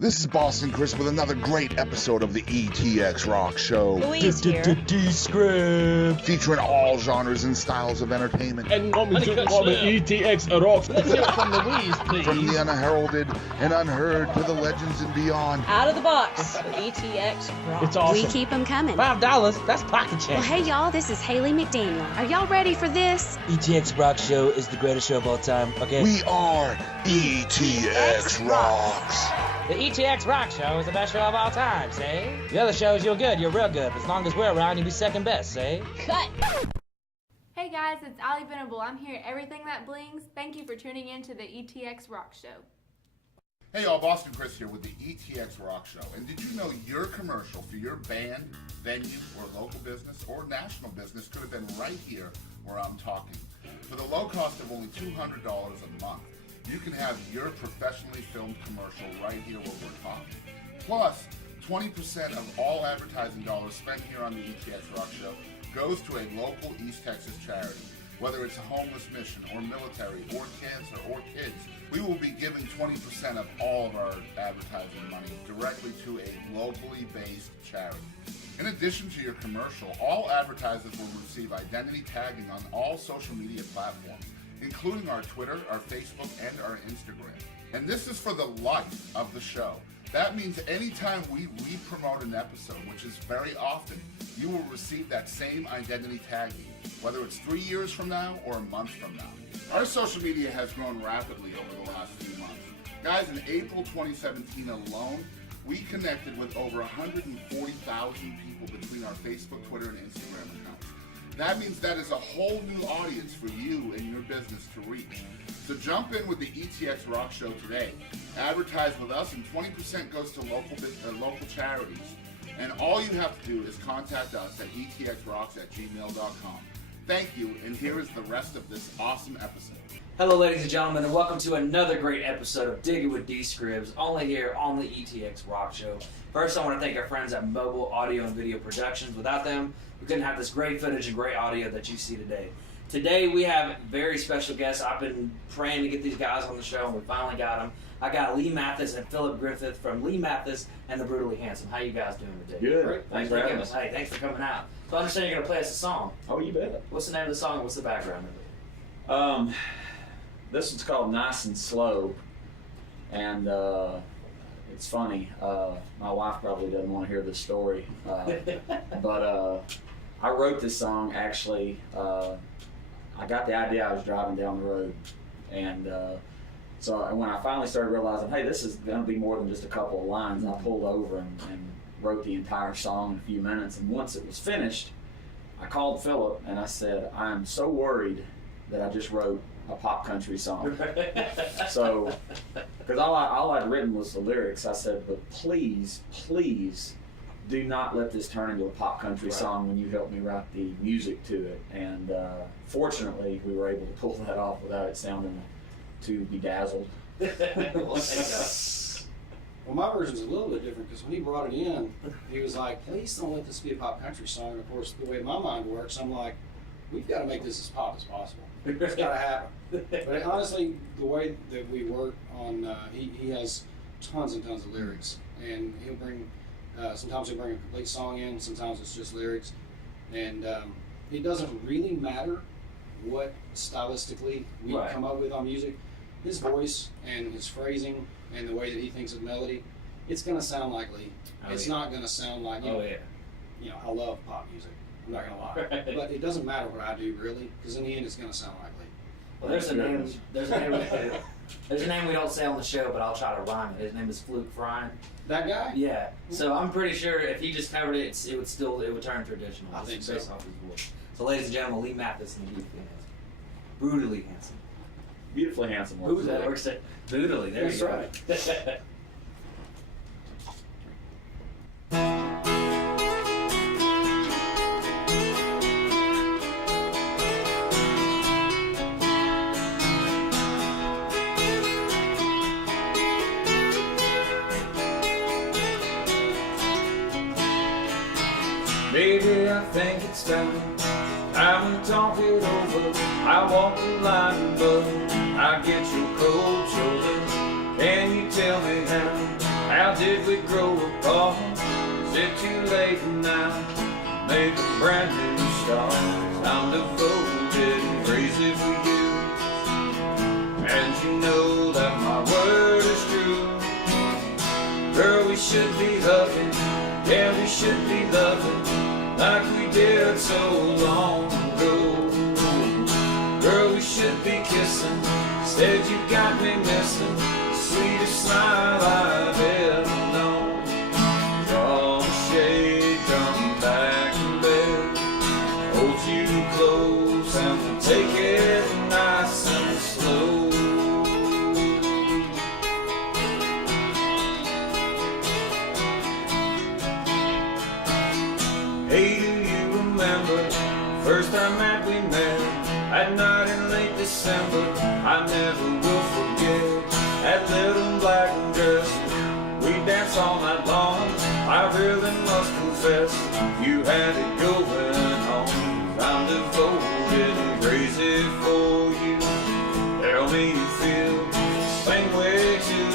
This is Boston Chris with another great episode of the ETX ROCKS Show. Louise here. D Scribs. Featuring all genres and styles of entertainment. And coming to the ETX ROCKS. Let's hear it from Louise, please. From the unheralded and unheard to the legends and beyond. Out of the box with ETX ROCKS. It's awesome. We keep them coming. $5, that's pocket change. Well, hey, y'all, this is Haley McDaniel. Are y'all ready for this? ETX ROCKS Show is the greatest show of all time, okay? We are ETX ROCKS. The ETX ROCKS Show is the best show of all time, say? The other shows, you're good, you're real good. As long as we're around, you'll be second best, say? Cut. Hey guys, it's Ali Venable. I'm here at Everything That Blings. Thank you for tuning in to the ETX ROCKS Show. Hey y'all, Boston Chris here with the ETX ROCKS Show. And did you know your commercial for your band, venue, or local business, or national business could have been right here where I'm talking? For the low cost of only $200 a month, you can have your professionally filmed commercial right here where we're talking. Plus, 20% of all advertising dollars spent here on the ETX ROCKS Show goes to a local East Texas charity. Whether it's a homeless mission, or military, or cancer, or kids, we will be giving 20% of all of our advertising money directly to a locally based charity. In addition to your commercial, all advertisers will receive identity tagging on all social media platforms, including our Twitter, our Facebook, and our Instagram. And this is for the life of the show. That means anytime we re-promote an episode, which is very often, you will receive that same identity tagging, whether it's 3 years from now or a month from now. Our social media has grown rapidly over the last few months. Guys, in April 2017 alone, we connected with over 140,000 people between our Facebook, Twitter, and Instagram accounts. That means that is a whole new audience for you and your business to reach. So jump in with the ETX ROCKS Show today. Advertise with us, and 20% goes to local charities. And all you have to do is contact us at etxrocks@gmail.com. Thank you, and here is the rest of this awesome episode. Hello, ladies and gentlemen, and welcome to another great episode of It With D Scribs, only here on the ETX ROCKS Show. First, I want to thank our friends at Mobile Audio and Video Productions. Without them, we couldn't have this great footage and great audio that you see today. Today, we have very special guests. I've been praying to get these guys on the show, and we finally got them. I got Lee Mathis and Philip Griffith from Lee Mathis and the Brutally Handsome. How you guys doing today? Good. Great. Thanks for having us. Hey, thanks for coming out. So I understand you're going to play us a song. Oh, you bet. What's the name of the song? What's the background of it? This one's called Nice and Slow, and it's funny. My wife probably doesn't want to hear this story, but I wrote this song actually. I got the idea. I was driving down the road, and so when I finally started realizing, hey, this is going to be more than just a couple of lines, I pulled over and wrote the entire song in a few minutes. And once it was finished, I called Philip and I said, I'm so worried that I just wrote a pop country song. So, because all I'd written was the lyrics, I said, but please, please do not let this turn into a pop country song when you help me write the music to it. And fortunately, we were able to pull that off without it sounding too bedazzled. Well, my version's a little bit different because when he brought it in, he was like, please don't let this be a pop country song. And of course, the way my mind works, I'm like, we've got to make this as pop as possible. It's got to happen. But honestly, the way that we work on, he has tons and tons of lyrics. And he'll bring, sometimes he'll bring a complete song in, sometimes it's just lyrics. And it doesn't really matter what stylistically we come up with on music. His voice and his phrasing and the way that he thinks of melody, it's going to sound like Lee. It's not going to sound like, you know, I love pop music. I'm not going to lie. But it doesn't matter what I do, really, because in the end, it's going to sound like Lee. Well, there's a name we don't say on the show, but I'll try to rhyme it. His name is Fluke Frine. That guy? Yeah. So I'm pretty sure if he just covered it, it would turn traditional. I think so. Based off his voice. So, ladies and gentlemen, Lee Mathis and the Brutally Handsome. Beautifully handsome. Who's that? Works at Brutally. There you go. Right. Baby, I think it's time to talk it over. I walk the line, but I get your cold shoulder. Can you tell me how How did we grow apart? Is it too late now? Make a brand new start. I'm devoted and crazy for you. And you know that my word is true. Girl, we should be hugging. Yeah, we should be loving like we did so long ago. Girl, we should be kissing. Instead you got me missing the sweetest smile I've ever known. Draw the shade, come back in bed. Hold you close and we'll take it nice and slow. Hey, do you remember first time that we met? At night in late December, I never will forget. That little black dress, we danced all night long. I really must confess, you had it going on. I'm devoted and crazy for you. Tell me you feel the same way too.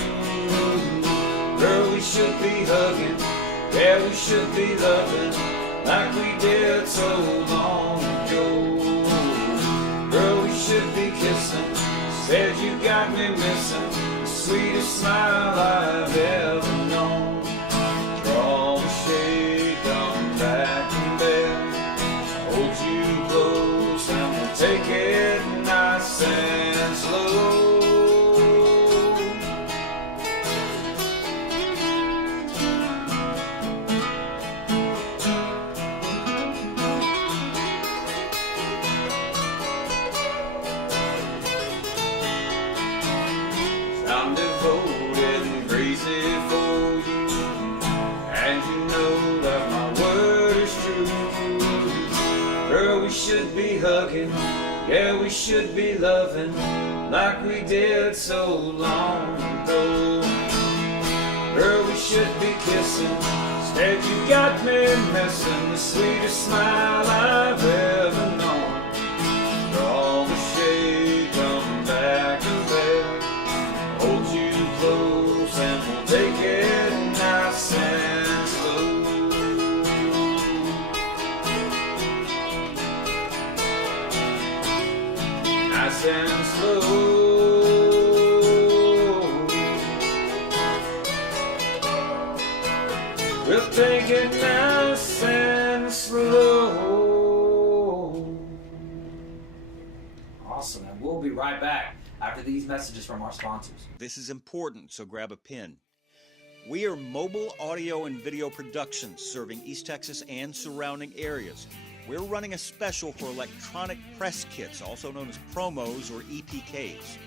Girl, we should be hugging, yeah, we should be loving like we did so long ago. Girl, we should be kissing. Said you got me missing the sweetest smile I've ever known. Draw the shade, come back in bed. Hold you close and we'll take it nice and slow. I'm devoted and crazy for you, and you know that my word is true. Girl, we should be hugging, yeah, we should be loving like we did so long ago. Girl, we should be kissing. Instead you got me missing the sweetest smile I've ever known. Draw the shade, come back in bed. Hold you close and we'll take it nice and slow. Nice and slow. We'll take it nice and slow. Awesome, and we'll be right back after these messages from our sponsors. This is important, so grab a pen. We are Mobile Audio and Video Productions, serving East Texas and surrounding areas. We're running a special for electronic press kits, also known as promos or EPKs.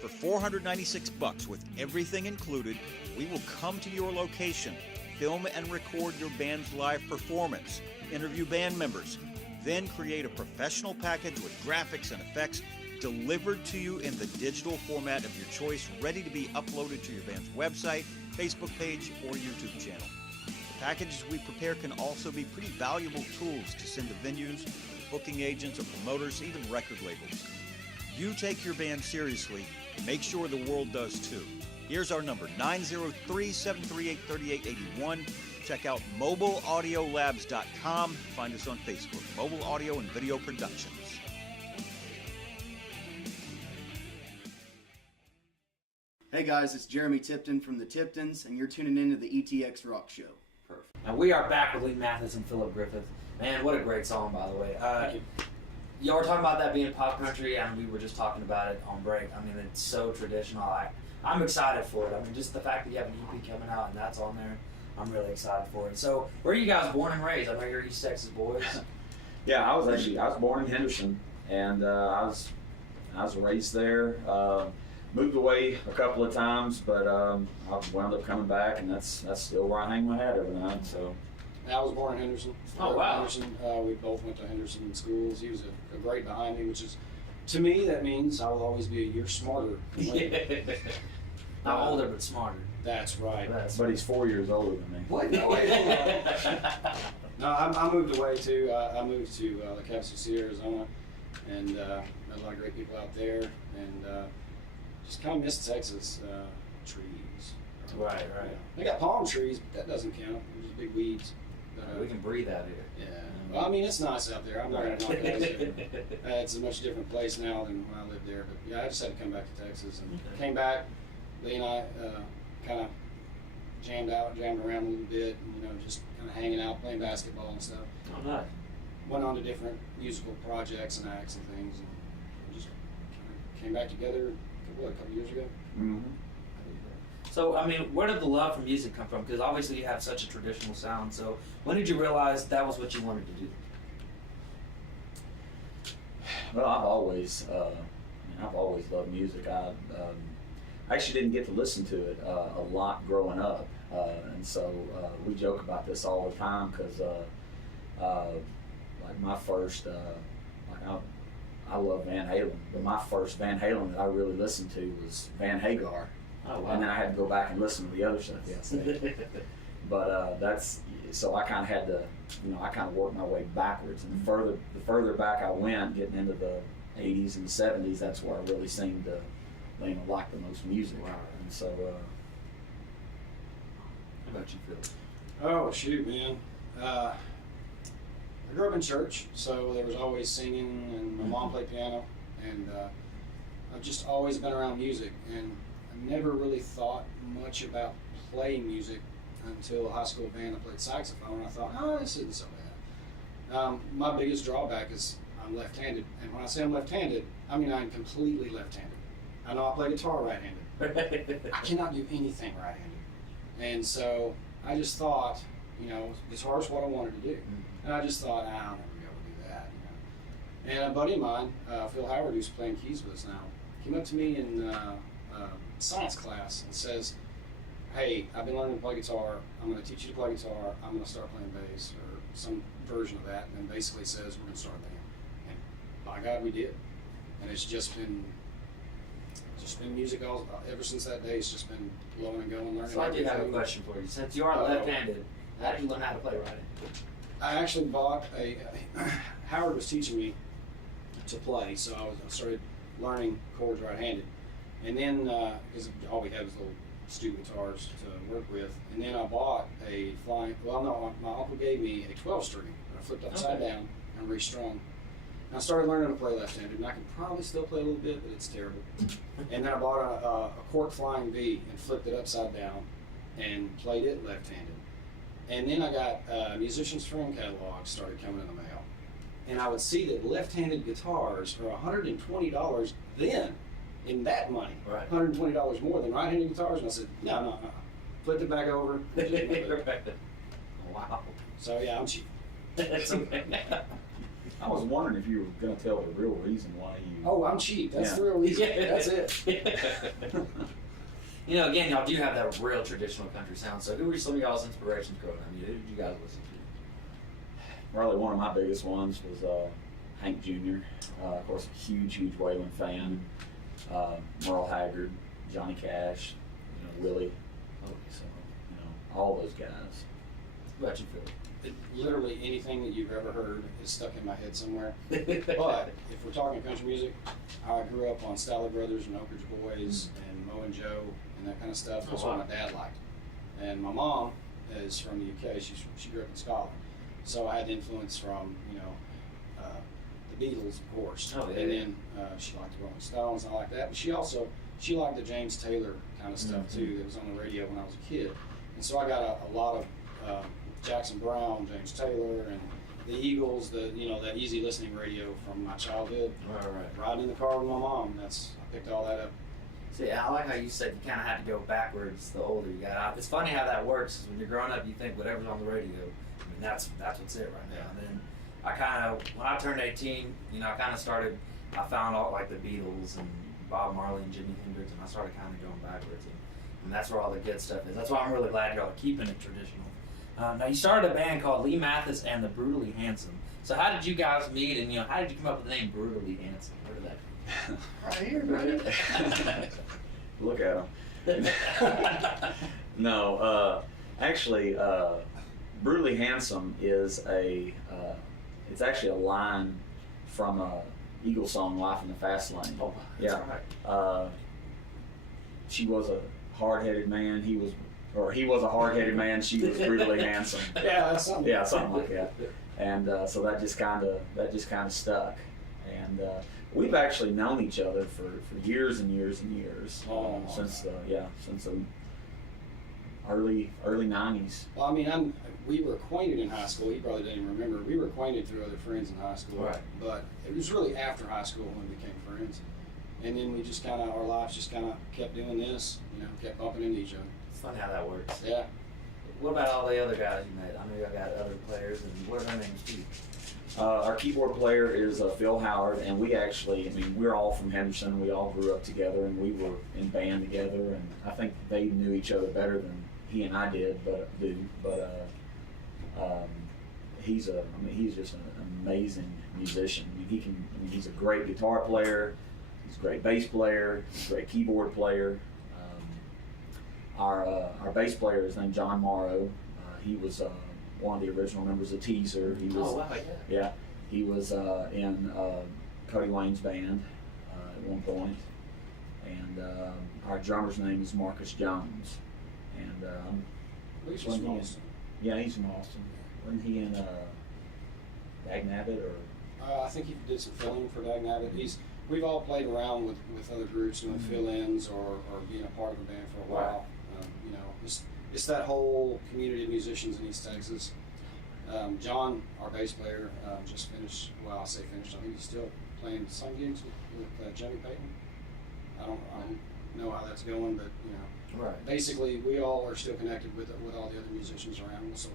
For $496 with everything included, we will come to your location, film and record your band's live performance, interview band members, then create a professional package with graphics and effects delivered to you in the digital format of your choice, ready to be uploaded to your band's website, Facebook page, or YouTube channel. The packages we prepare can also be pretty valuable tools to send to venues, booking agents, or promoters, even record labels. You take your band seriously, make sure the world does too. Here's our number, 903-738-3881. Check out mobileaudiolabs.com. Find us on Facebook, Mobile Audio and Video Productions. Hey guys, it's Jeremy Tipton from the Tiptons, and you're tuning into the ETX ROCKS Show. Perfect. And we are back with Lee Mathis and Philip Griffith. Man, what a great song, by the way. Thank you. Y'all were talking about that being pop country, and we were just talking about it on break. I mean, it's so traditional. I'm excited for it. I mean, just the fact that you have an EP coming out and that's on there, I'm really excited for it. So, where are you guys born and raised? I know you're East Texas boys. Yeah, I was born in Henderson, and I was raised there. Moved away a couple of times, but I wound up coming back, and that's still where I hang my hat every night. So. I was born in Henderson. Oh, wow. Henderson. We both went to Henderson schools. He was a grade behind me, which is, to me, that means I will always be a year smarter. Not older, but smarter. That's right. But he's 4 years older than me. What? No, wait, no, I moved away too. I moved to La Capital City, Arizona, and met a lot of great people out there, and just kind of miss Texas. Trees. Right. They got palm trees, but that doesn't count. They're just big weeds. But, We can breathe out here. Yeah. Well, I mean, it's nice out there. I'm not going to knock it out. It's a much different place now than when I lived there. But yeah, I just had to come back to Texas and came back. Lee and I kind of jammed around a little bit, and, just kind of hanging out, playing basketball and stuff. Oh, nice. Went on to different musical projects and acts and things, and just kind of came back together a couple years ago. Mm-hmm. So, I mean, where did the love for music come from? Because obviously you have such a traditional sound. So, when did you realize that was what you wanted to do? Well, I've always loved music. I actually didn't get to listen to it a lot growing up, and so we joke about this all the time because, like my first, I love Van Halen, but my first Van Halen that I really listened to was Van Hagar. Oh, wow. And then I had to go back and listen to the other stuff. Yes, but so I kind of had to, I kind of worked my way backwards. And the further back I went, getting into the 80s and 70s, that's where I really seemed to, like the most music. Wow. And so, How about you, Phil? Oh, shoot, man. I grew up in church, so there was always singing, and my mom played piano, and I've just always been around music, and I never really thought much about playing music until high school band. I played saxophone, and I thought, oh, this isn't so bad. My biggest drawback is I'm left-handed, and when I say I'm left-handed, I mean I'm completely left-handed. I know I play guitar right-handed. I cannot do anything right-handed. And so I just thought, guitar's what I wanted to do. And I just thought, I'll never be able to do that. And a buddy of mine, Phil Howard, who's playing keys with us now, came up to me in science class and says, hey, I've been learning to play guitar. I'm going to teach you to play guitar. I'm going to start playing bass or some version of that. And then basically says, we're going to start a band. And by God, we did. And it's just been music ever since that day. It's just been blowing and going, learning. So I do have a question for you. Since you are left-handed, how did you learn how to play right-handed? I actually bought Howard was teaching me to play, so I started learning chords right-handed. And then, because all we had was little stupid guitars to work with, and then I bought my uncle gave me a 12-string that I flipped upside down and restrung. And I started learning to play left-handed, and I can probably still play a little bit, but it's terrible. And then I bought a cork flying V and flipped it upside down and played it left-handed. And then I got Musician's Friend catalogs started coming in the mail. And I would see that left-handed guitars are $120 then, in that money. Right. $120 more than right-handed guitars. And I said, no. Flipped it back over. Wow. So yeah, I'm cheap. I was wondering if you were going to tell the real reason why you... Oh, I'm cheap. That's the real reason. That's it. Again, y'all do have that real traditional country sound. So who were some of y'all's inspirations growing up? Who did you guys listen to? Probably one of my biggest ones was Hank Jr. Of course, a huge Waylon fan. Merle Haggard, Johnny Cash, Willie. So, all those guys. What about you, Phil? Literally anything that you've ever heard is stuck in my head somewhere. But if we're talking country music, I grew up on Stellar Brothers and Oak Ridge Boys and Mo and Joe and that kind of stuff. That's what my dad liked. And my mom is from the UK. She grew up in Scotland. So I had influence from, the Beatles, of course. Oh, yeah. And then she liked the Rolling Stones and all like that. But she liked the James Taylor kind of stuff too that was on the radio when I was a kid. And so I got a lot of Jackson Brown, James Taylor, and the Eagles, that easy listening radio from my childhood. Right. Riding in the car with my mom. I picked all that up. See, I like how you said you kind of had to go backwards the older you got. It's funny how that works. Is when you're growing up, you think whatever's on the radio. I mean, that's what's it right now. And then when I turned 18, I found out like the Beatles and Bob Marley and Jimi Hendrix, and I started kind of going backwards. And that's where all the good stuff is. That's why I'm really glad y'all are keeping it traditional. Now, you started a band called Lee Mathis and the Brutally Handsome. So how did you guys meet, and how did you come up with the name Brutally Handsome? Where did that come from? Right here, buddy. Look at him. No, actually, Brutally Handsome is it's actually a line from a Eagle song, Life in the Fast Lane. Oh, that's right. She was a hard-headed man. He was or he was a hard-headed man, she was brutally handsome. Yeah, something. Yeah, something like that. And so that just kind of stuck. And we've actually known each other for years and years and years. Since the early 90s. Well, I mean, we were acquainted in high school. He probably didn't even remember. We were acquainted through other friends in high school. Right. But it was really after high school when we became friends. And then we just kind of, our lives just kind of kept doing this, kept bumping into each other. It's funny how that works. Yeah. What about all the other guys you met? I know y'all got other players, and what are their names too? Our keyboard player is Phil Howard, and we're all from Henderson. We all grew up together, and we were in band together, and I think they knew each other better than he and I did, but he's just an amazing musician. He's a great guitar player, he's a great bass player, he's a great keyboard player. Our bass player is named John Morrow. He was one of the original members of Teaser. He was, yeah, he was in Cody Wayne's band at one point. And our drummer's name is Marcus Jones. And He's from Austin. Yeah, he's from Austin. Wasn't he in Dag Nabbit or? I think he did some fill-in for Dag Nabbit. We've all played around with other groups doing fill-ins or being a part of a band for a while. It's that whole community of musicians in East Texas. John, our bass player, just finished. Well, I say finished. I think he's still playing some gigs with Jimmy Payton. I don't know how that's going, but Right. basically we all are still connected with all the other musicians around. We'll still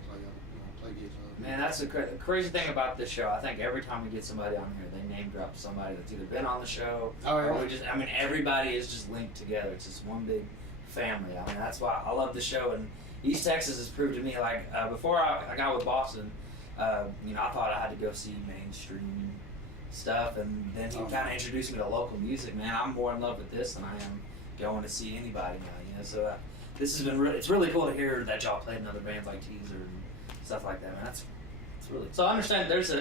play gigs with them. Man, that's the crazy thing about this show. I think every time we get somebody on here, they name drop somebody that's either been on the show, or everybody is just linked together. It's just one big family. I mean, that's why I love the show. And East Texas has proved to me, like, before I got with Boston, I thought I had to go see mainstream stuff, and then he kind of introduced me to local music. Man, I'm more in love with this than I am going to see anybody now. So this has been it's really cool to hear that y'all played in other bands like Teaser and stuff like that. Man, that's really. So I understand there's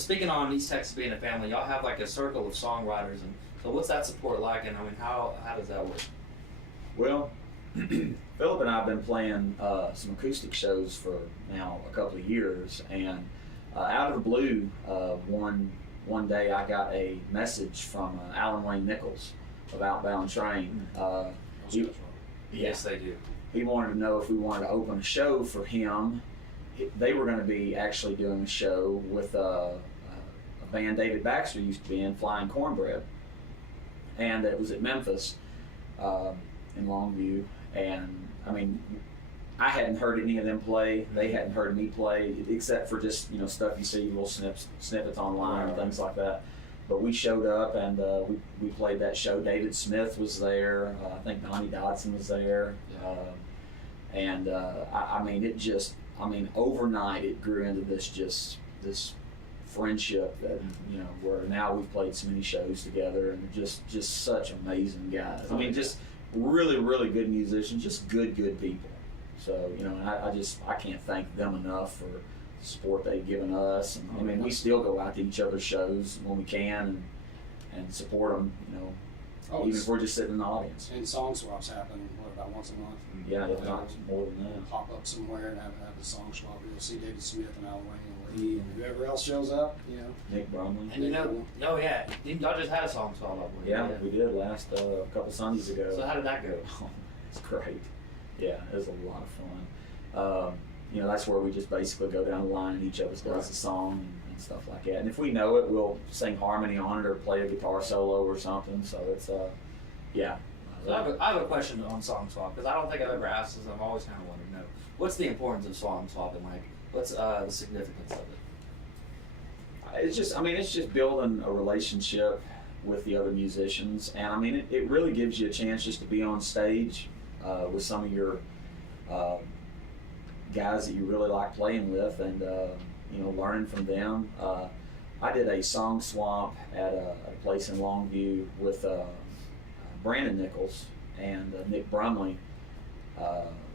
speaking on East Texas being a family, y'all have like a circle of songwriters, and so what's that support like? And how does that work? Well, Philip and I have been playing some acoustic shows for now a couple of years, and out of the blue, one day I got a message from Alan Wayne Nichols of Outbound Train. Yes, they do. He wanted to know if we wanted to open a show for him. They were going to be actually doing a show with a band David Baxter used to be in, Flying Cornbread, and it was at Memphis in Longview. And I hadn't heard any of them play. They hadn't heard me play, except for just stuff you see, little snippets online and things like that. But we showed up and we played that show. David Smith was there. I think Donnie Dodson was there. Overnight it grew into this friendship that where now we've played so many shows together, and just such amazing guys. Just really, really good musicians, just good people. So I can't thank them enough for the support they've given us. And we still go out to each other's shows when we can and support them. Even if we're just sitting in the audience. And song swaps happen about once a month. Yeah, if not more than that. Pop up somewhere and have a song swap. You'll see David Smith and Al Wayne and Lee and whoever else shows up. Nick Brumley. And y'all just had a song swap up. Yeah, we did last couple Sundays ago. So how did that go? Oh, it's great. Yeah, it was a lot of fun. That's where we just basically go down the line and each of us does a song and stuff like that. And if we know it, we'll sing harmony on it or play a guitar solo or something. So it's yeah. So I have a question on song swap, because I don't think I've ever asked this. I've always kind of wanted to know, what's the importance of song swapping? Like, what's the significance of it? It's just building a relationship with the other musicians, and it really gives you a chance just to be on stage with some of your guys that you really like playing with, and learning from them. I did a song swap at a place in Longview with Brandon Nichols and Nick Brumley,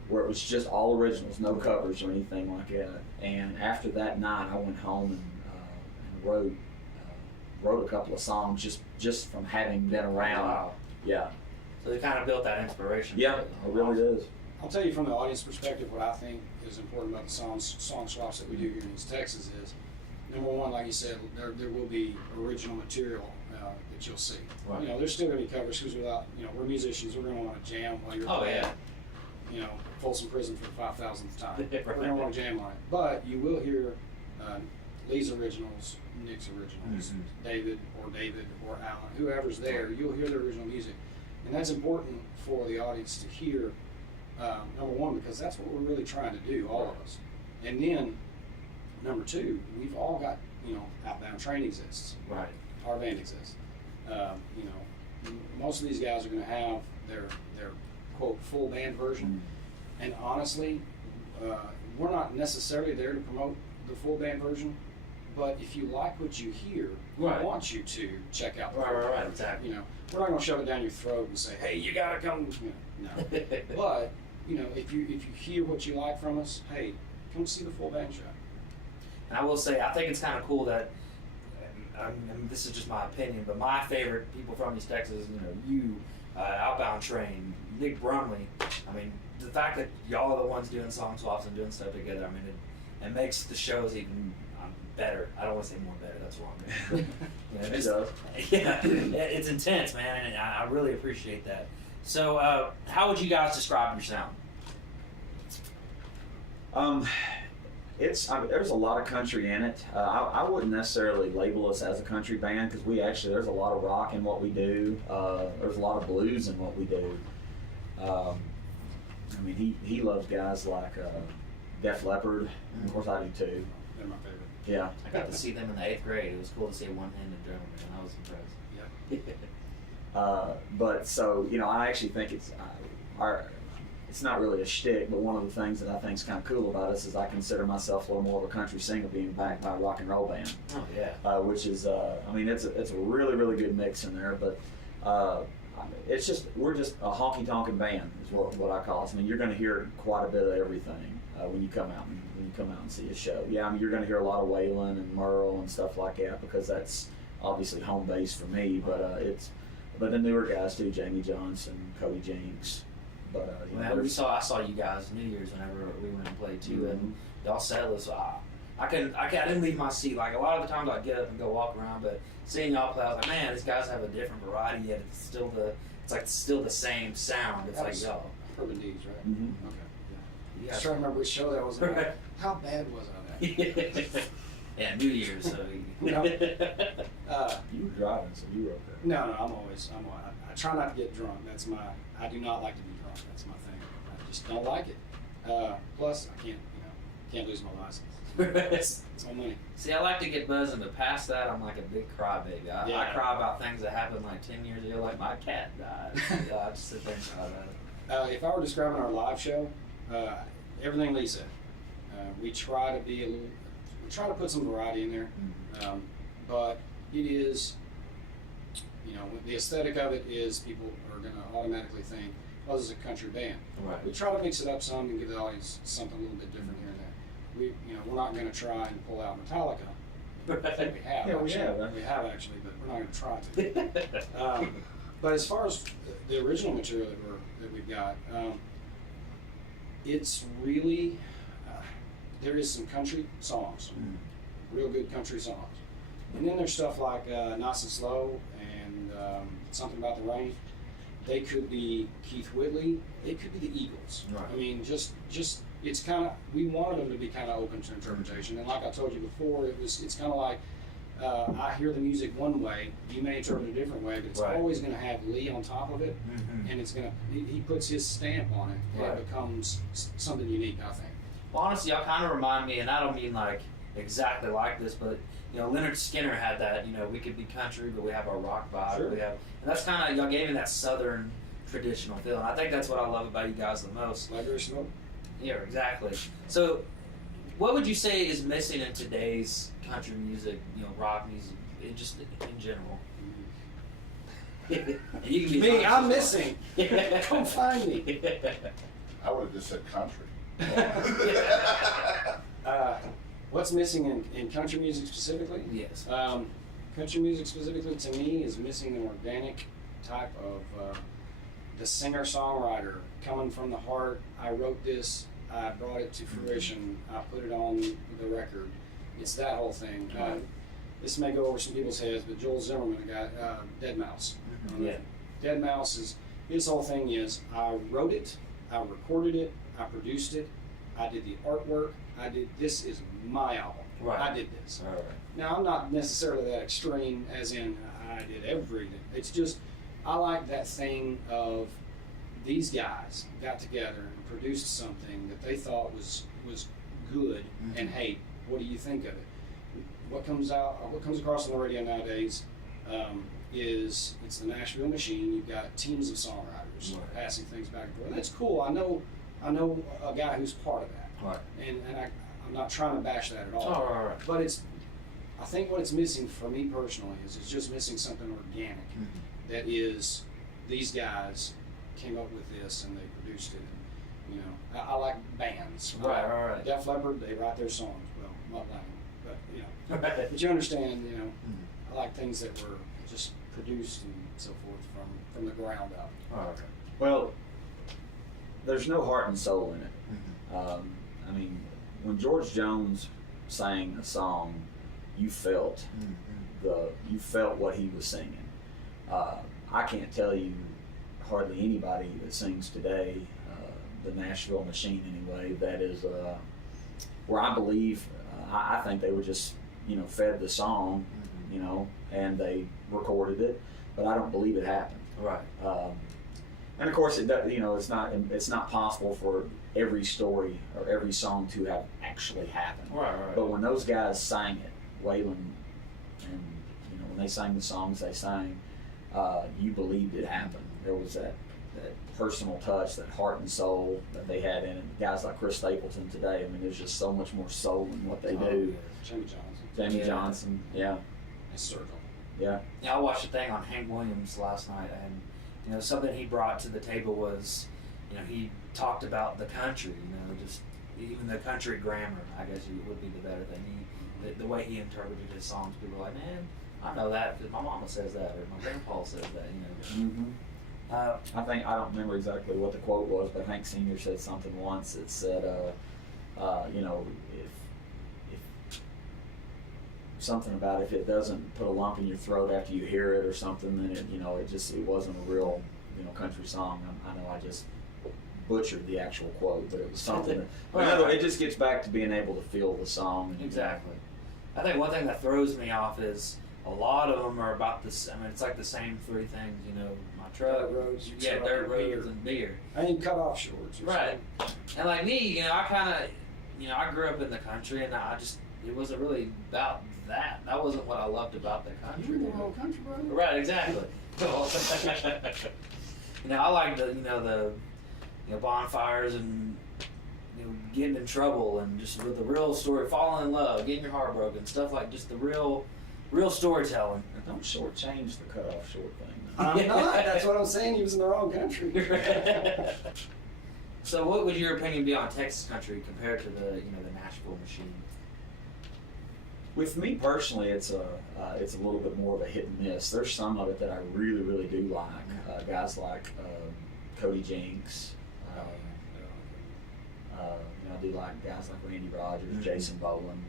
where it was just all originals, no covers or anything like that. And after that night, I went home and wrote a couple of songs just from having been around. Wow. Yeah. So they kind of built that inspiration. Yeah, it really is. I'll tell you from the audience perspective what I think is important about the song swaps that we do here in East Texas is, number one, like you said, there will be original material that you'll see. Right. You know, there's still going to be covers because we're musicians. We're going to want to jam while you're playing. You know, Folsom Prison for the 5,000th time. We're going to want to jam on it. But you will hear Lee's originals, Nick's originals, David or Alan, whoever's there. You'll hear the original music, and that's important for the audience to hear. Number one, because that's what we're really trying to do, all of us. And then, number two, we've all got, outbound train exists. Right. Our band exists. Most of these guys are going to have their quote full band version, and honestly, we're not necessarily there to promote the full band version. But if you like what you hear, we want you to check out the full band version. Exactly. We're not going to shove it down your throat and say, "Hey, you got to come." No. But if you hear what you like from us, hey, come see the full band show. And I will say, I think it's kind of cool that, this is just my opinion, but my favorite people from East Texas, Outbound Train, Nick Brumley. I mean, the fact that y'all are the ones doing song swaps and doing stuff together, I mean, it makes the shows even better. I don't want to say more better, that's wrong. It does. Yeah, it's intense, man, and I really appreciate that. So, how would you guys describe your sound? There's a lot of country in it. I wouldn't necessarily label us as a country band because there's a lot of rock in what we do. There's a lot of blues in what we do. He loves guys like Def Leppard. Of course, I do too. They're my favorite. Yeah. I got to see them in the 8th grade. It was cool to see a one-handed drummer, man. I was impressed. Yeah. But so, I actually think it's not really a shtick, but one of the things that I think is kind of cool about us is I consider myself a little more of a country singer being backed by a rock and roll band. Oh, yeah. Which is, it's a really, really good mix in there, but we're just a honky-tonkin' band is what I call us. I mean, you're going to hear quite a bit of everything when you come out and see a show. Yeah, I mean, you're going to hear a lot of Waylon and Merle and stuff like that because that's obviously home base for me, but the newer guys too, Jamie Johnson, Cody Jenks. But I saw you guys New Year's whenever we went and played too, and y'all set us. I didn't leave my seat. Like a lot of the times I'd get up and go walk around, but seeing y'all play, I was like, man, these guys have a different variety. Yet it's still the same sound. It's like y'all. Urban Deeds, right? Mm-hmm. Okay. Yeah. I was trying to remember which show that was. How bad was I on that? Yeah, New Year's. So you were driving, so you were okay. No, I try not to get drunk. I do not like to be drunk. That's my thing. I just don't like it. Plus, I can't lose my license. It's my money. See, I like to get buzzing, but past that, I'm like a big crybaby. I cry about things that happened like 10 years ago, like my cat died. I just sit there and cry about it. If I were describing our live show, everything Lee said. We try to put some variety in there, but it is, the aesthetic of it is people are going to automatically think, oh, this is a country band. Right. We try to mix it up some and give the audience something a little bit different here and there. We're not going to try and pull out Metallica. I think we have. Yeah, we have actually, but we're not going to try to. But as far as the original material that we've got, it's really there is some country songs, real good country songs, and then there's stuff like Nice and Slow and Something About the Rain. They could be Keith Whitley. They could be the Eagles. Right. I mean, just it's kind of, we wanted them to be kind of open to interpretation. And like I told you before, it's kind of like I hear the music one way, you may interpret it a different way, but it's always going to have Lee on top of it, and it's going to he puts his stamp on it, and it becomes something unique, I think. Well, honestly, y'all kind of remind me, and I don't mean like exactly like this, but Leonard Skinner had that. We could be country, but we have our rock vibe. Sure. And that's kind of, y'all gave me that southern traditional feel, and I think that's what I love about you guys the most. Library Smoke. Yeah, exactly. So, what would you say is missing in today's country music, rock music, just in general? You can be I'm missing. Come find me. I would have just said country. What's missing in country music specifically? Yes. Country music specifically, to me, is missing an organic type of the singer-songwriter coming from the heart. I wrote this. I brought it to fruition. I put it on the record. It's that whole thing. This may go over some people's heads, but Joel Zimmerman, the guy, Dead Mouse. Yeah. Dead Mouse is, his whole thing is, I wrote it, I recorded it, I produced it, I did the artwork, this is my album. Right. I did this. All right. Now, I'm not necessarily that extreme, as in I did everything. It's just, I like that thing of these guys got together and produced something that they thought was good, and hey, what do you think of it? What comes across on the radio nowadays is it's the Nashville machine. You've got teams of songwriters passing things back and forth. And that's cool. I know a guy who's part of that. Right. And I'm not trying to bash that at all. Oh, right. But I think what it's missing for me personally is it's just missing something organic. That is, these guys came up with this and they produced it. And, you know, I like bands. Right. Def Leppard, they write their songs. Well, not like them, but you know. But you understand, you know, I like things that were just produced and so forth from the ground up. Okay. Well, there's no heart and soul in it. I mean, when George Jones sang a song, you felt you felt what he was singing. I can't tell you hardly anybody that sings today, the Nashville machine anyway, that is where I believe I think they were just, you know, fed the song, you know, and they recorded it, but I don't believe it happened. Right. And of course, it does, you know, it's not possible for every story or every song to have actually happened. Right. But when those guys sang it, Waylon, and you know, when they sang the songs they sang, you believed it happened. There was that personal touch, that heart and soul that they had in it. Guys like Chris Stapleton today, I mean, there's just so much more soul in what they do. Jamie Johnson, yeah. And Circle. Yeah. Yeah, I watched a thing on Hank Williams last night, and you know, something he brought to the table was, you know, he talked about the country, you know, just even the country grammar, I guess would be the better thing. The way he interpreted his songs, people were like, man, I know that because my mama says that, or my grandpa says that, you know. I don't remember exactly what the quote was, but Hank Sr. said something once that said, you know, if something about if it doesn't put a lump in your throat after you hear it or something, then it, you know, it wasn't a real, you know, country song. I know I just butchered the actual quote, but it was something. It just gets back to being able to feel the song. Exactly. I think one thing that throws me off is a lot of them are about this. I mean, it's like the same three things, you know, my truck, dirt roads, dirt roads, and beer. I mean, cut off shorts. Right. And like me, you know, I kind of, you know, I grew up in the country, and it wasn't really about that. That wasn't what I loved about the country. You were more country, brother. Right. Exactly. You know, I like the bonfires and, you know, getting in trouble and just with the real story, falling in love, getting your heart broken, stuff like just the real storytelling. Don't shortchange the cut off short thing. I'm not. That's what I'm saying. He was in the wrong country. So, what would your opinion be on Texas country compared to the Nashville machine? With me personally, it's a little bit more of a hit and miss. There's some of it that I really, really do like. Guys like Cody Jinks. I do like guys like Randy Rogers, Jason Boland,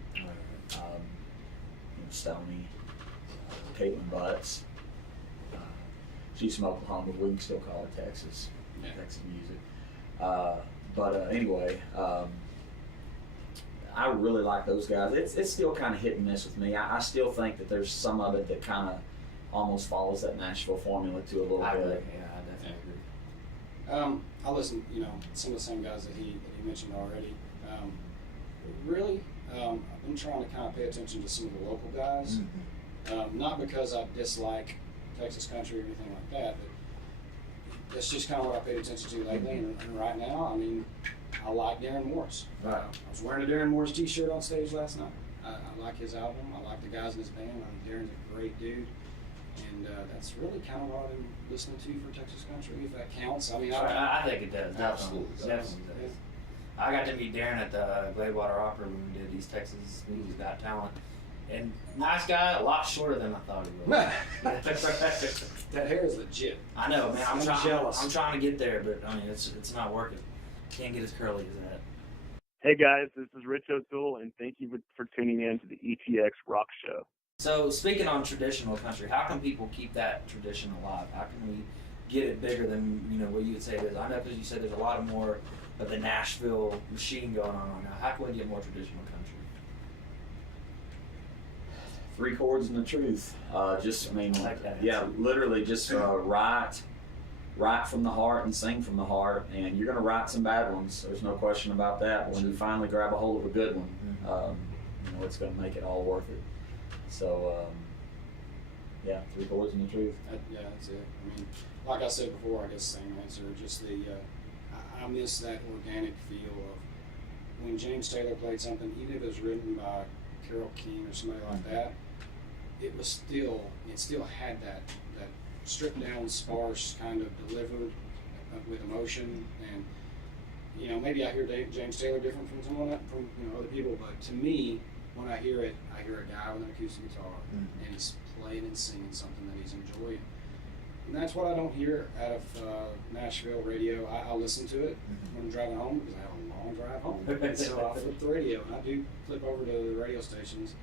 Stoney, Caitlin Butts. She's from Oklahoma, but we can still call her Texas music. Anyway, I really like those guys. It's still kind of hit and miss with me. I still think that there's some of it that kind of almost follows that Nashville formula to a little bit. Yeah, I definitely agree. I listen, some of the same guys that he mentioned already. Really, I've been trying to kind of pay attention to some of the local guys. Not because I dislike Texas country or anything like that, but that's just kind of what I paid attention to lately. And right now, I mean, I like Darren Morris. Right. I was wearing a Darren Morris t-shirt on stage last night. I like his album. I like the guys in his band. I think Darren's a great dude. And that's really kind of what I'm listening to for Texas country, if that counts. I mean, I think it does. Absolutely. Definitely does. I got to meet Darren at the Gladewater Opera when we did East Texas Music's Got Talent. And nice guy, a lot shorter than I thought he was. That hair is legit. I know, man. I'm jealous. I'm trying to get there, but I mean, it's not working. Can't get as curly as that. Hey guys, this is Rich O'Toole, and thank you for tuning in to the ETX ROCKS Show. So, speaking on traditional country, how can people keep that tradition alive? How can we get it bigger than what you would say it is? I know because you said there's a lot more of the Nashville machine going on right now. How can we get more traditional country? 3 chords and the truth. Like literally just write from the heart and sing from the heart, and you're going to write some bad ones. There's no question about that. But when you finally grab a hold of a good one, it's going to make it all worth it. So, 3 chords and the truth. That's it. I mean, like I said before, I guess same answer. Just I miss that organic feel of when James Taylor played something, even if it was written by Carole King or somebody like that. It still had that stripped down, sparse kind of delivered with emotion. And maybe I hear James Taylor different from other people, but to me, when I hear it, I hear a guy with an acoustic guitar, and he's playing and singing something that he's enjoying. And that's what I don't hear out of Nashville radio. I'll listen to it when I'm driving home because I have a long drive home. And so I'll flip the radio, and I do flip over to the radio stations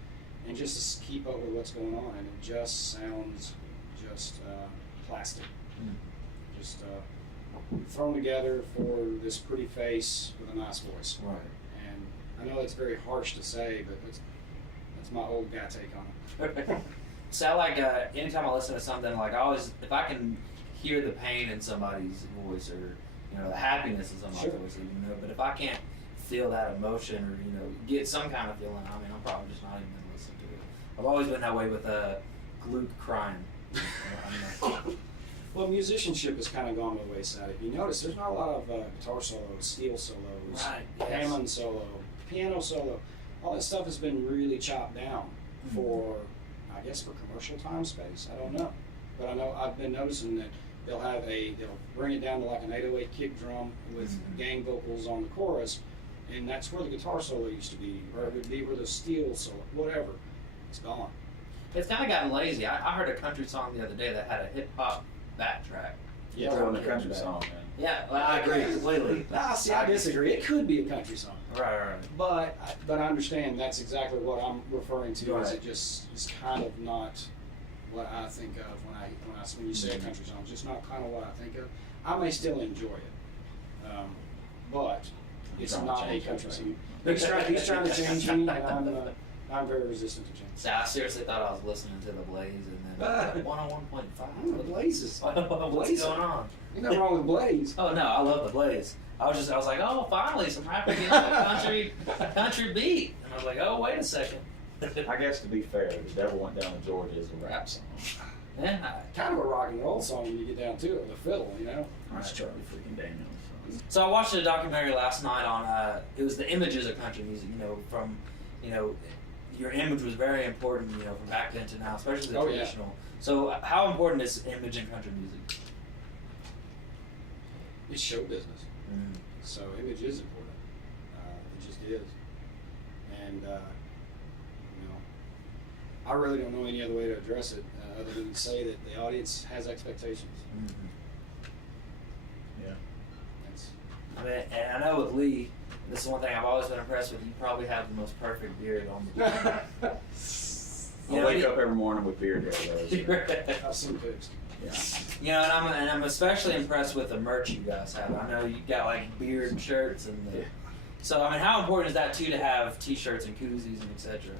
and just to keep up with what's going on. And it just sounds plastic. Just thrown together for this pretty face with a nice voice. Right. And I know it's very harsh to say, but that's my old guy take on it. So I like anytime I listen to something, like I always, if I can hear the pain in somebody's voice or the happiness in somebody's voice, but if I can't feel that emotion or get some kind of feeling, I mean, I'm probably just not even gonna listen to it. I've always been that way with Luke crying. Well, musicianship has kind of gone to the wayside. If you notice, there's not a lot of guitar solos, steel solos, Hammond solo, piano solo. All that stuff has been really chopped down for, I guess, for commercial time space. I don't know, but I know I've been noticing that they'll bring it down to like an 808 kick drum with gang vocals on the chorus, and that's where the guitar solo used to be, or it would be where the steel solo, whatever. It's gone. It's kind of gotten lazy. I heard a country song the other day that had a hip hop backtrack. Yeah, it wasn't a country song, man. Yeah, well, I agree completely. I disagree. It could be a country song. Right. But I understand that's exactly what I'm referring to. Right. Is it just is kind of not what I think of when you say a country song. It's just not kind of what I think of. I may still enjoy it, but it's not a country song. He's trying to change me, and I'm very resistant to change. So I seriously thought I was listening to the Blaze, and then 101.5. The Blazes. What's going on? Ain't nothing wrong with Blaze. Oh no, I love the Blaze. I was like, oh, finally some rapper getting a country beat, and I was like, oh, wait a second. I guess to be fair, The Devil Went Down to Georgia is a rap song. Yeah, kind of a rock and roll song when you get down to it, the fiddle, That's Charlie freaking Daniels. So I watched a documentary last night on it was the images of country music. From your image was very important. From back then to now, especially the traditional. Yeah. So how important is image in country music? It's show business. So image is important. It just is. And I really don't know any other way to address it other than to say that the audience has expectations. Yeah. I mean, and I know with Lee, this is one thing I've always been impressed with. You probably have the most perfect beard on the planet. I wake up every morning with beard hair. I've seen pics. Yeah. And I'm especially impressed with the merch you guys have. I know you got like beard shirts and so I mean, how important is that too to have T-shirts and koozies and etc.?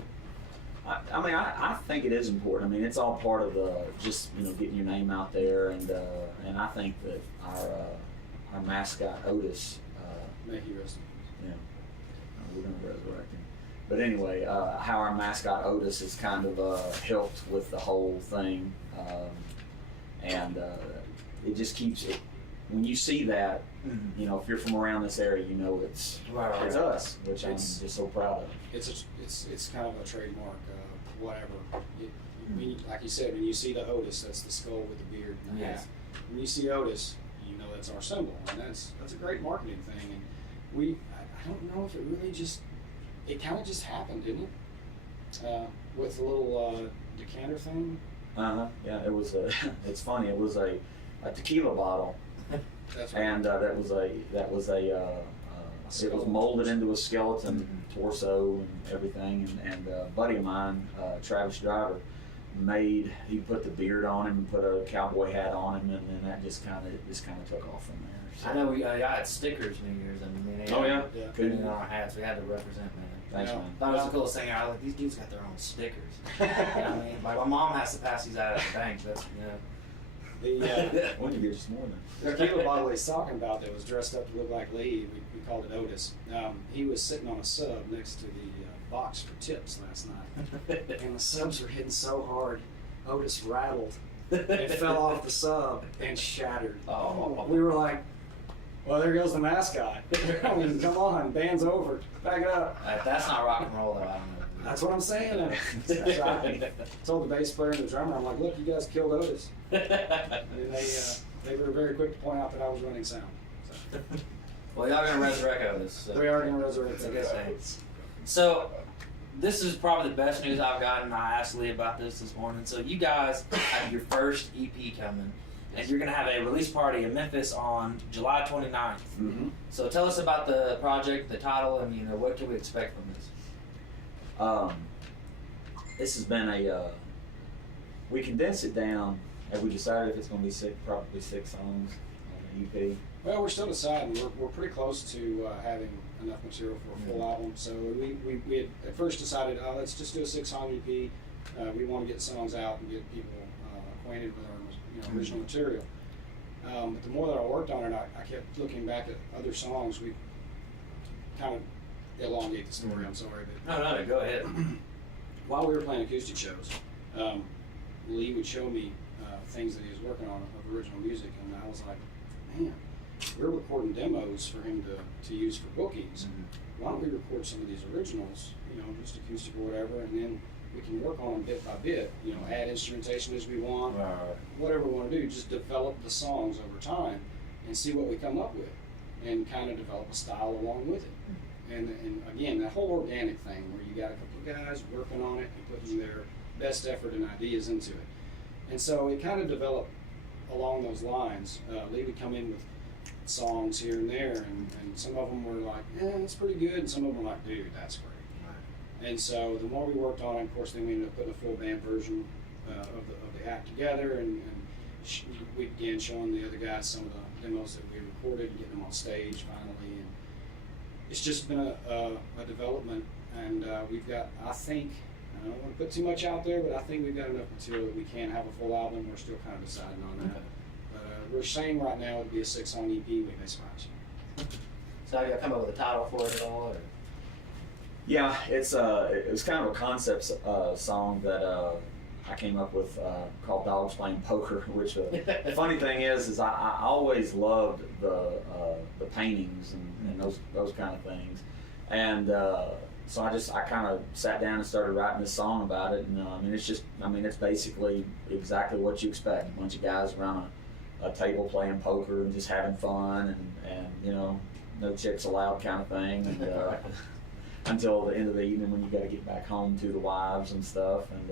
I think it is important. I mean, it's all part of just getting your name out there, and I think that our mascot Otis. May he rest in peace. Yeah, we're gonna resurrect him. But anyway, how our mascot Otis has kind of helped with the whole thing, and it just keeps it. When you see that, if you're from around this area, it's it's us, which I'm just so proud of. It's kind of a trademark, whatever. Like you said, when you see the Otis, that's the skull with the beard and the hat. When you see Otis, that's our symbol, and that's a great marketing thing. And I don't know if it really it kind of just happened, didn't it? with the little decanter thing. Yeah, it was a. It's funny. It was a tequila bottle, That's right. and that was a. It was molded into a skeleton torso and everything. And a buddy of mine, Travis Driver, he put the beard on him and put a cowboy hat on him, and then that just kind of took off from there. So. I know I had stickers New Year's, and putting it on our hats. We had to represent, man. Thanks, man. That was the coolest thing. I was like, these dudes got their own stickers. You know what I mean? Like, my mom has to pass these out at the bank. That's, When you get just more than. The tequila bottle he's talking about that was dressed up to look like Lee, we called it Otis. He was sitting on a sub next to the box for tips last night, and the subs were hitting so hard, Otis rattled. It fell off the sub and shattered. Oh. We were like, well, there goes the mascot. I mean, come on, band's over. Back it up. If that's not rock and roll, though, I don't know. That's what I'm saying. So I told the bass player and the drummer, I'm like, look, you guys killed Otis. And they were very quick to point out that I was running sound. So. Well, y'all gonna resurrect Otis. So. We are going to resurrect It's a good thing. So, this is probably the best news I've gotten. I asked Lee about this morning. So, you guys have your first EP coming, and you're gonna have a release party in Memphis on July 29th. Mm-hmm. So, tell us about the project, the title, and what can we expect from this? This has been we condensed it down. Have we decided if it's going to be probably six songs on the EP? Well, we're still deciding. We're pretty close to having enough material for a full album. So we had at first decided, let's just do a 6-song EP. We want to get songs out and get people acquainted with our original material. But the more that I worked on it, I kept looking back at other songs. We kind of elongate the story. I'm sorry, but No, go ahead. While we were playing acoustic shows, Lee would show me things that he was working on of original music, and I was like, man, we're recording demos for him to use for bookings. Why don't we record some of these originals, just acoustic or whatever, and then we can work on them bit by bit, add instrumentation as we want, whatever we want to do, just develop the songs over time and see what we come up with and kind of develop a style along with it. And again, that whole organic thing where you got a couple of guys working on it and putting their best effort and ideas into it. And so it kind of developed along those lines. Lee would come in with songs here and there, and some of them were like, that's pretty good, and some of them were like, dude, that's great. Right. And so the more we worked on it, of course, then we ended up putting a full band version of the act together, and we began showing the other guys some of the demos that we recorded and getting them on stage finally. And it's just been a development, and we've got, I think, I don't want to put too much out there, but I think we've got enough material that we can have a full album. We're still kind of deciding on that. But we're saying right now it'd be a 6-song EP with Miss March. So have you come up with a title for it at all? Or? Yeah, it was kind of a concept song that I came up with called Dogs Playing Poker, which the funny thing is I always loved the paintings and those kind of things. And so I kind of sat down and started writing this song about it, and it's basically exactly what you expect. A bunch of guys around a table playing poker and just having fun, and no chicks allowed kind of thing, and until the end of the evening when you got to get back home to the wives and stuff, and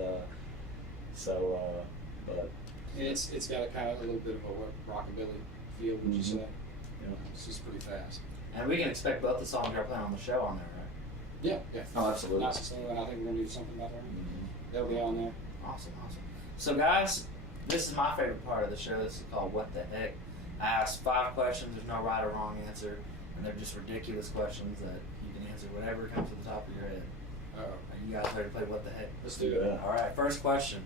but it's got a kind of a little bit of a rockabilly feel, would you say? Yeah. It's just pretty fast. And we can expect both the songs you're playing on the show on there, right? Yeah. Oh, absolutely. Nice and slow, and I think we're gonna do something about that. They'll be on there. Awesome. So guys, this is my favorite part of the show. This is called What the Heck. I ask 5 questions. There's no right or wrong answer, and they're just ridiculous questions that you can answer whatever comes to the top of your head. Are you guys ready to play What the Heck? Let's do it. All right. First question: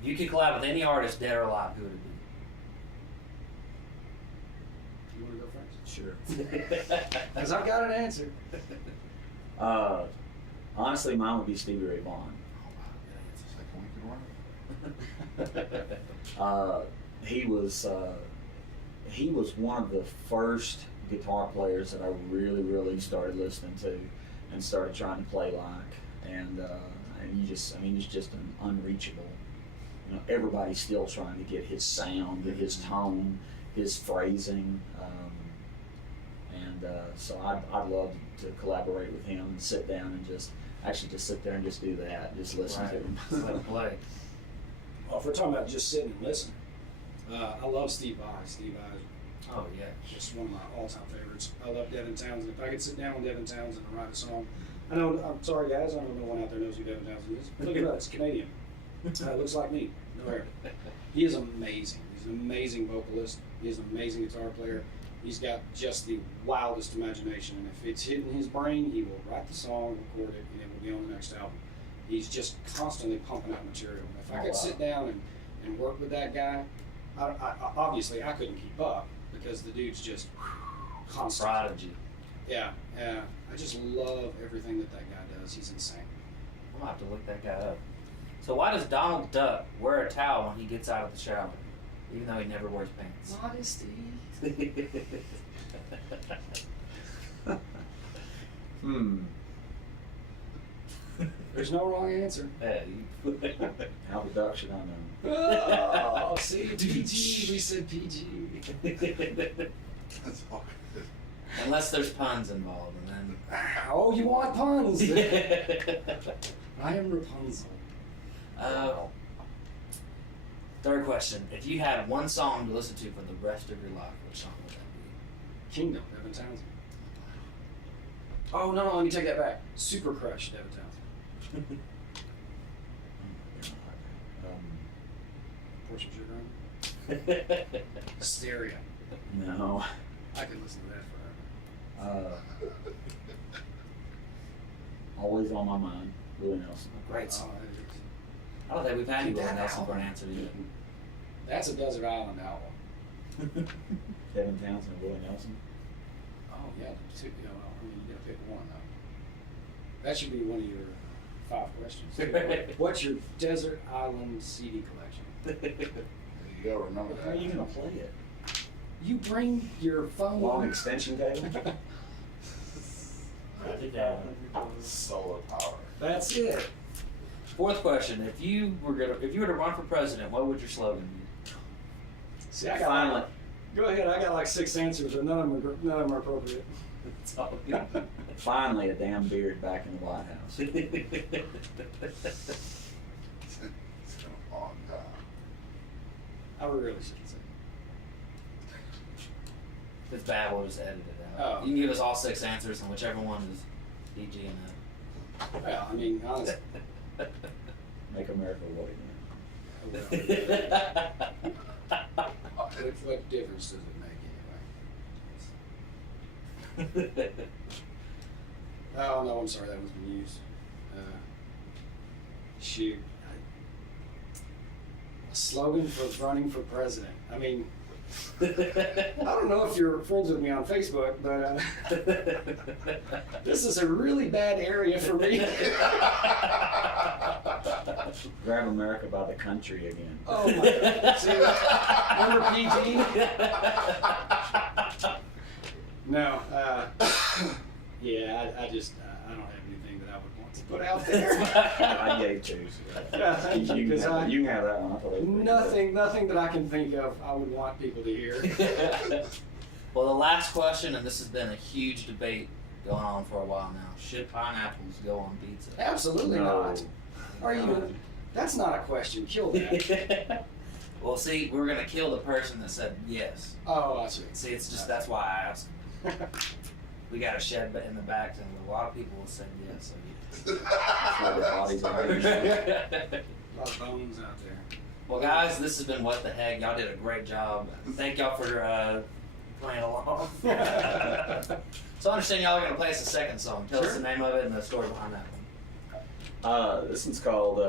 if you could collab with any artist, dead or alive, who would it be? You want to go first? Sure. Because I've got an answer. Honestly, mine would be Stevie Ray Vaughan. He was one of the first guitar players that I really started listening to and started trying to play like, and he's just an unreachable. Everybody's still trying to get his sound, get his tone, his phrasing, so I'd love to collaborate with him and sit down and just actually just sit there and just do that, just listen to them. Just let them play. Well, if we're talking about just sitting and listening, I love Steve Vai. Steve Vai, Oh yeah, just one of my all-time favorites. I love Devin Townsend. If I could sit down with Devin Townsend and write a song, I'm sorry guys, I don't know no one out there knows who Devin Townsend is. Look at that, it's Canadian. Looks like me, no hair. He is amazing. He's an amazing vocalist. He's an amazing guitar player. He's got just the wildest imagination, and if it's hitting his brain, he will write the song, record it, and it will be on the next album. He's just constantly pumping out material. If I could sit down and work with that guy, I obviously I couldn't keep up because the dude's just constant. prodigy. Yeah, I just love everything that guy does. He's insane. I'm gonna have to look that guy up. So why does Donald Duck wear a towel when he gets out of the shower, even though he never wears pants? Modesty. There's no wrong answer. How the duck should I know? Oh, see, PG. We said PG. That's all good. Unless there's puns involved, and then. Oh, you want puns? I am Rapunzel. Third question: if you had one song to listen to for the rest of your life, which song would that be? Kingdom, Devin Townsend. Oh, no, let me take that back. Super Crush, Devin Townsend. Pour some sugar on it. Hysteria. No. I could listen to that forever. Always on My Mind, Willie Nelson. Great song. I don't think we've had any Willie Nelson for an answer yet. That's a Desert Island album. Devin Townsend and Willie Nelson. Oh, yeah. You gotta pick one, though. That should be one of your 5 questions. What's your Desert Island CD collection? There you go, remember that. How are you going to play it? You bring your phone. Long extension cable? Write it down. Solar power. That's it. Fourth question: if you were to run for president, what would your slogan be? See, I got Finally. Go ahead. I got like 6 answers, but none of them are appropriate. It's all good. Finally, a damn beard back in the White House. It's been a long time. I really shouldn't say. If it's bad, we'll just edit it out. Oh. You can give us all 6 answers, and whichever one is PG in that. Well, I mean, honestly. Make America what What difference does it make anyway? Oh no, I'm sorry, that was been used. Shoot. A slogan for running for president. I mean, I don't know if you're friends with me on Facebook, but this is a really bad area for me. Grab America by the country again. Oh my God. See, remember PG? No. Yeah, I don't have anything that I would want to put out there. I gave 2. So Yeah, thank you. You can have that one. I thought it was pretty Nothing that I can think of I would want people to hear. Well, the last question, and this has been a huge debate going on for a while now. Should pineapples go on pizza? Absolutely No. not. Are you? That's not a question. Kill that. Well, see, we're going to kill the person that said yes. Oh, I see. See, it's just, that's why I asked. We got a shed in the back, and a lot of people will say yes. So That's why the bodies are hanging out. A lot of bones out there. Well, guys, this has been What the Heck. Y'all did a great job. Thank y'all for playing along. So I understand y'all are going to play us a second song. Tell us the name of it and the story behind that one. This one's called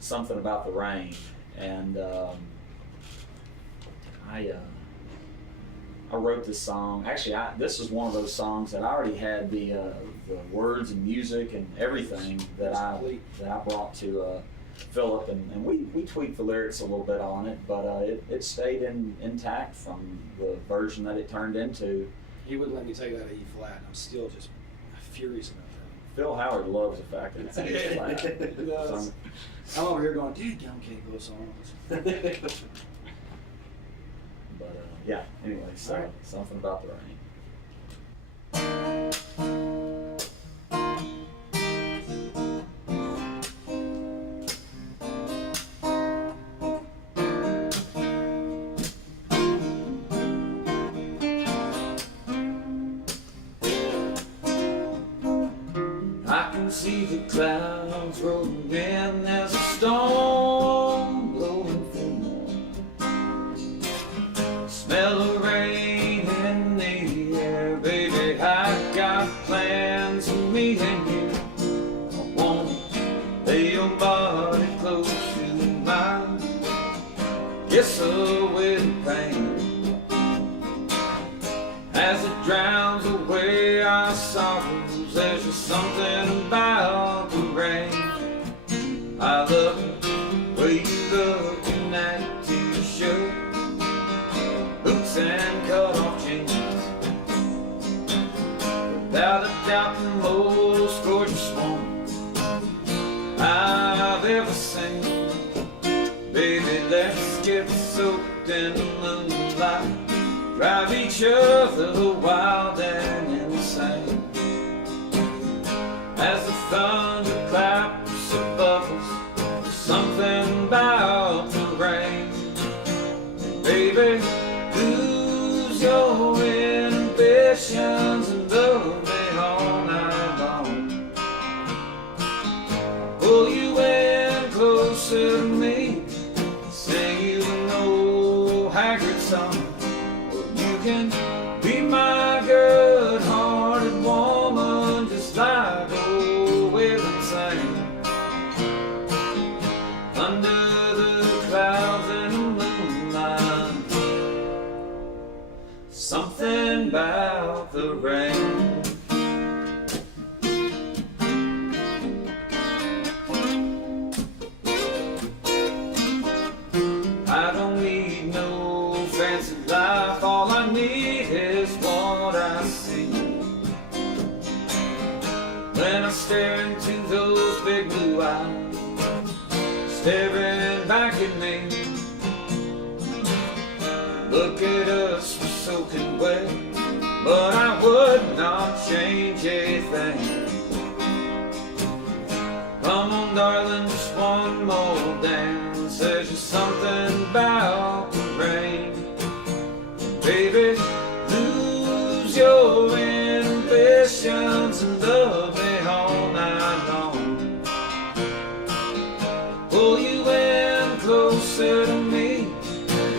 Something About the Rain. And I wrote this song. Actually, this is one of those songs that I already had the words and music and everything that I brought to Philip, and we tweaked the lyrics a little bit on it, but it stayed intact from the version that it turned into. He wouldn't let me take that at E flat, and I'm still just furious about that. Phil Howard loves the fact that it's E flat. He does. I'm over here going, dude, don't can't go songs. But yeah, anyway, so All right. Something About the Rain. can see the clouds rolling in. There's a storm blowing through. Smell of rain in the air, baby. I got plans for me and you. I want to lay your body close to mine, kiss away the pain as it drowns away our sorrows. There's just something about the rain. I love the way you look in that t-shirt, boots and cut-off jeans. Without a doubt, the most gorgeous woman I've ever seen. Baby, let's get soaked in the moonlight, drive each other wild and insane. As the thunder claps above us, there's something about the rain. Baby, lose your inhibitions and love me all night long. Pull you in closer to me, sing you an old haggard song. You can be my good-hearted woman, just like old Waylon sang. Under the clouds and the moonlight, something about the rain. I don't need no fancy life, all I need is what I see. When I stare into those big blue eyes, staring back at me, look at us, we're soaking wet, but I would not change a thing. Come on, darling, just one more dance. There's just something about the rain. Baby, lose your inhibitions and love me all night long. Pull you in closer to me,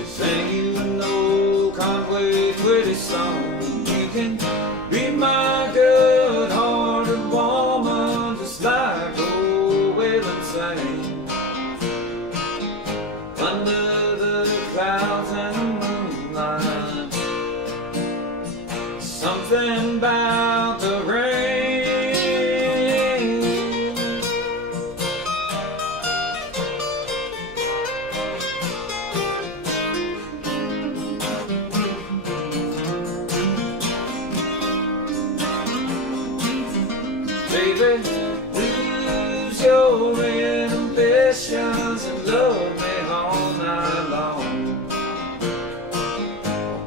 sing you an old Conway Twitty song. You can be my good-hearted woman, just like old Waylon sang. Under the clouds and the moonlight, something about the rain. Baby, lose your inhibitions and love me all night long.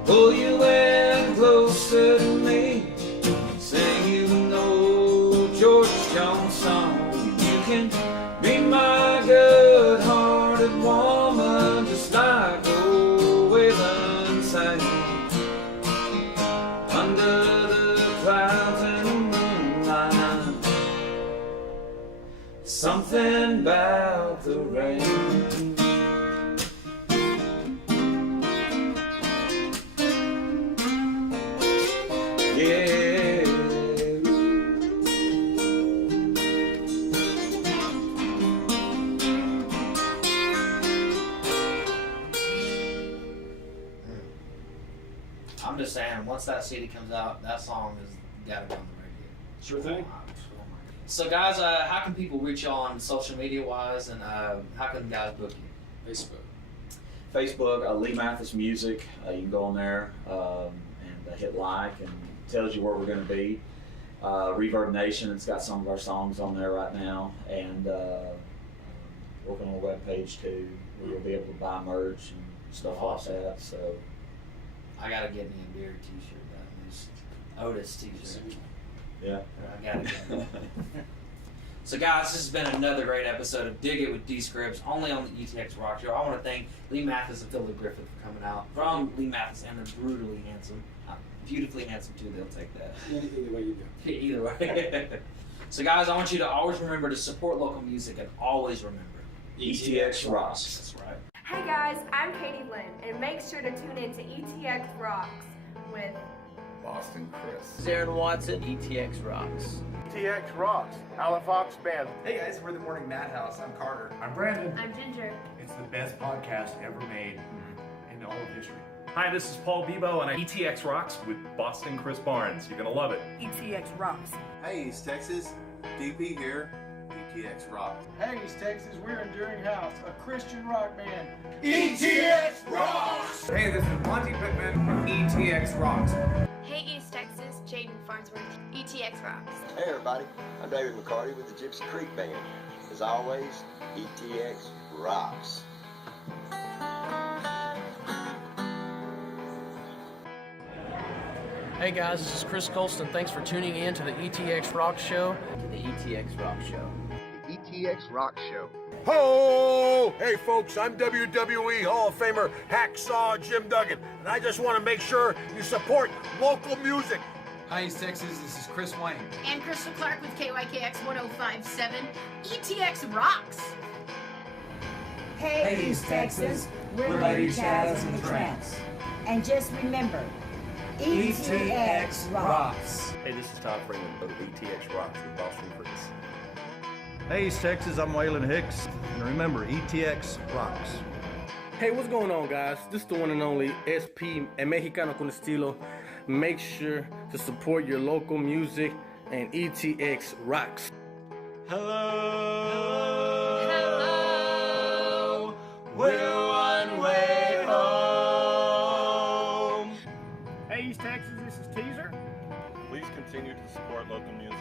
Pull you in closer to me, sing you an old George Jones song. You can be my good-hearted woman, just like old Waylon sang. Under the clouds and the moonlight, something about the rain. Yeah. I'm just saying, once that CD comes out, that song has got to be on the radio. Sure thing. So, guys, how can people reach you on social media-wise, and how can guys book you? Facebook, Lee Mathis Music. You can go on there and hit like, and it tells you where we're going to be. Reverb Nation, it's got some of our songs on there right now, and working on a webpage too, where you'll be able to buy merch and stuff like that. So I gotta get me a beer T-shirt. That was Otis T-shirt. Yeah. I gotta get it. So guys, this has been another great episode of Dig It with D Scribs, only on the ETX ROCKS Show. I want to thank Lee Mathis and Philly Griffith for coming out. From Lee Mathis and the brutally handsome, beautifully handsome too. They'll take that. Either way you go. Either way. So guys, I want you to always remember to support local music and always remember ETX rocks. That's right. Hey guys, I'm Katie Lynn, and make sure to tune in to ETX Rocks with Boston Chris. Aaron Watson, ETX Rocks. ETX Rocks, Alan Fox Band. Hey guys, we're the Morning Madhouse. I'm Carter. I'm Brandon. I'm Ginger. It's the best podcast ever made in all of history. Hi, this is Paul Bebo, and I ETX Rocks with Boston Chris Barnes. You're gonna love it. ETX Rocks. Hey East Texas, DP here. ETX Rocks. Hey East Texas, we're Enduring House, a Christian rock band. ETX Rocks! Hey, this is Monty Pittman from ETX Rocks. Hey East Texas, Jaden Farnsworth, ETX Rocks. Hey everybody, I'm David McCarty with the Gypsy Creek Band. As always, ETX rocks. Hey guys, this is Chris Colston. Thanks for tuning in to the ETX ROCKS Show. The ETX ROCKS Show. The ETX ROCKS Show. Ho! Hey folks, I'm WWE Hall of Famer Hacksaw Jim Duggan, and I just want to make sure you support local music. Hi East Texas, this is Chris Wayne. And Crystal Clark with KYKX 1057. ETX Rocks! Hey East Texas, we're Lady Chaz and the Tramps. And just remember, ETX Rocks. Hey, this is Todd Freeman of ETX Rocks with Boston Chris. Hey, East Texas, I'm Waylon Hicks, and remember, ETX rocks. Hey, what's going on, guys? This is the one and only SP and Mexicano con Estilo. Make sure to support your local music, and ETX rocks. Hello, we're one way home. Hey East Texas, this is Teaser. Please continue to support local music.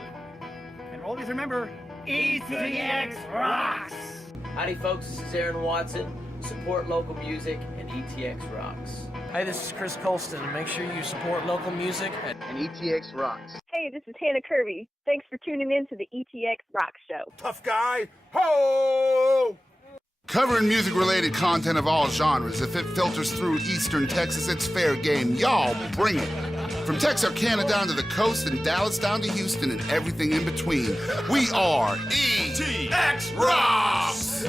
And always remember, ETX Rocks! Howdy folks, this is Aaron Watson. Support local music and ETX Rocks. Hey, this is Chris Colston, and make sure you support local music And ETX rocks. Hey, this is Hannah Kirby. Thanks for tuning in to the ETX ROCKS Show. Tough guy, ho! Covering music-related content of all genres. If it filters through Eastern Texas, it's fair game. Y'all bring it. From Texarkana down to the coast and Dallas down to Houston and everything in between. We are ETX Rocks!